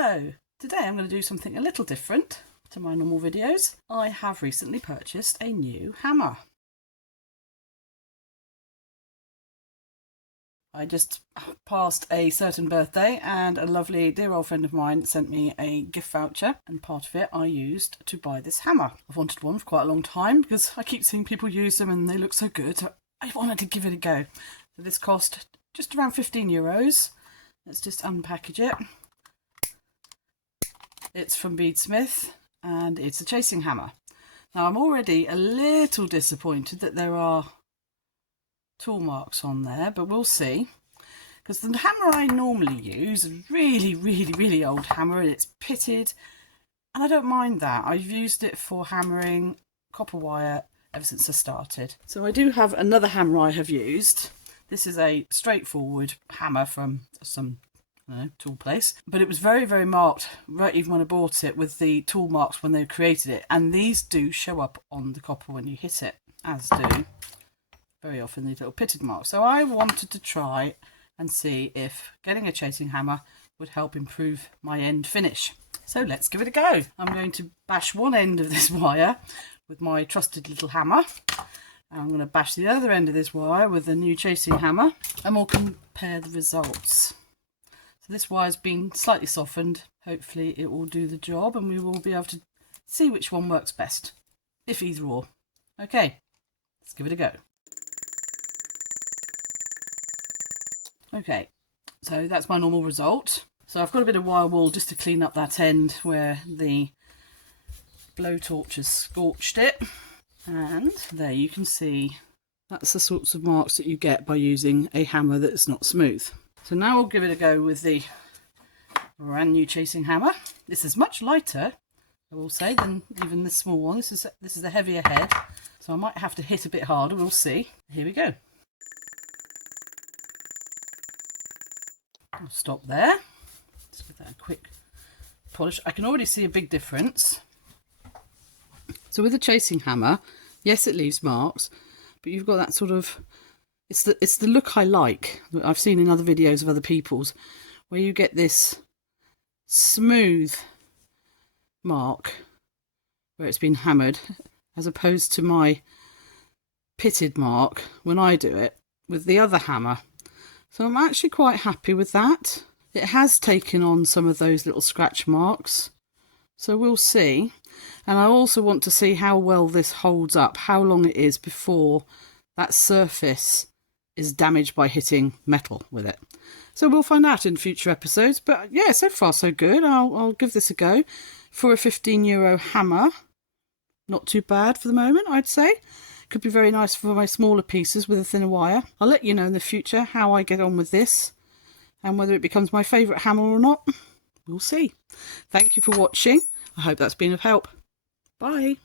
Hello, today I'm going to do something a little different to my normal videos. I have recently purchased a new hammer. I just passed a certain birthday and a lovely dear old friend of mine sent me a gift voucher, and part of it I used to buy this hammer. I've wanted one for quite a long time because I keep seeing people use them and they look so good. So I wanted to give it a go. So this cost just around €15. Let's just unpackage it. It's from Beadsmith and it's a chasing hammer. Now I'm already a little disappointed that there are tool marks on there, but we'll see, because the hammer I normally use is a really old hammer and it's pitted, and I don't mind that. I've used it for hammering copper wire ever since I started. So I do have another hammer I have used. This is a straightforward hammer from some tool place, but it was very marked right even when I bought it with the tool marks when they created it, and these do show up on the copper when you hit it, as do very often these little pitted marks. So I wanted to try and see if getting a chasing hammer would help improve my end finish. So let's give it a go. I'm going to bash one end of this wire with my trusted little hammer, and I'm going to bash the other end of this wire with the new chasing hammer, and we'll compare the results. So this wire's been slightly softened. Hopefully it will do the job and we will be able to see which one works best, if either or. Okay, let's give it a go. Okay, so that's my normal result. So I've got a bit of wire wool just to clean up that end where the blowtorch has scorched it. And there you can see that's the sorts of marks that you get by using a hammer that's not smooth. So now we'll give it a go with the brand new chasing hammer. This is much lighter, I will say, than even this small one. This is a heavier head, so I might have to hit a bit harder. We'll see. Here we go. I'll stop there. Let's give that a quick polish. I can already see a big difference. So with a chasing hammer, yes, it leaves marks, but you've got that sort of, it's the look I like that I've seen in other videos of other people's, where you get this smooth mark where it's been hammered, as opposed to my pitted mark when I do it with the other hammer. So I'm actually quite happy with that. It has taken on some of those little scratch marks, so we'll see. And I also want to see how well this holds up, how long it is before that surface is damaged by hitting metal with it. So we'll find out in future episodes. But yeah, so far so good. I'll give this a go. For a €15 hammer, not too bad for the moment, I'd say. Could be very nice for my smaller pieces with a thinner wire. I'll let you know in the future how I get on with this and whether it becomes my favourite hammer or not. We'll see. Thank you for watching. I hope that's been of help. Bye.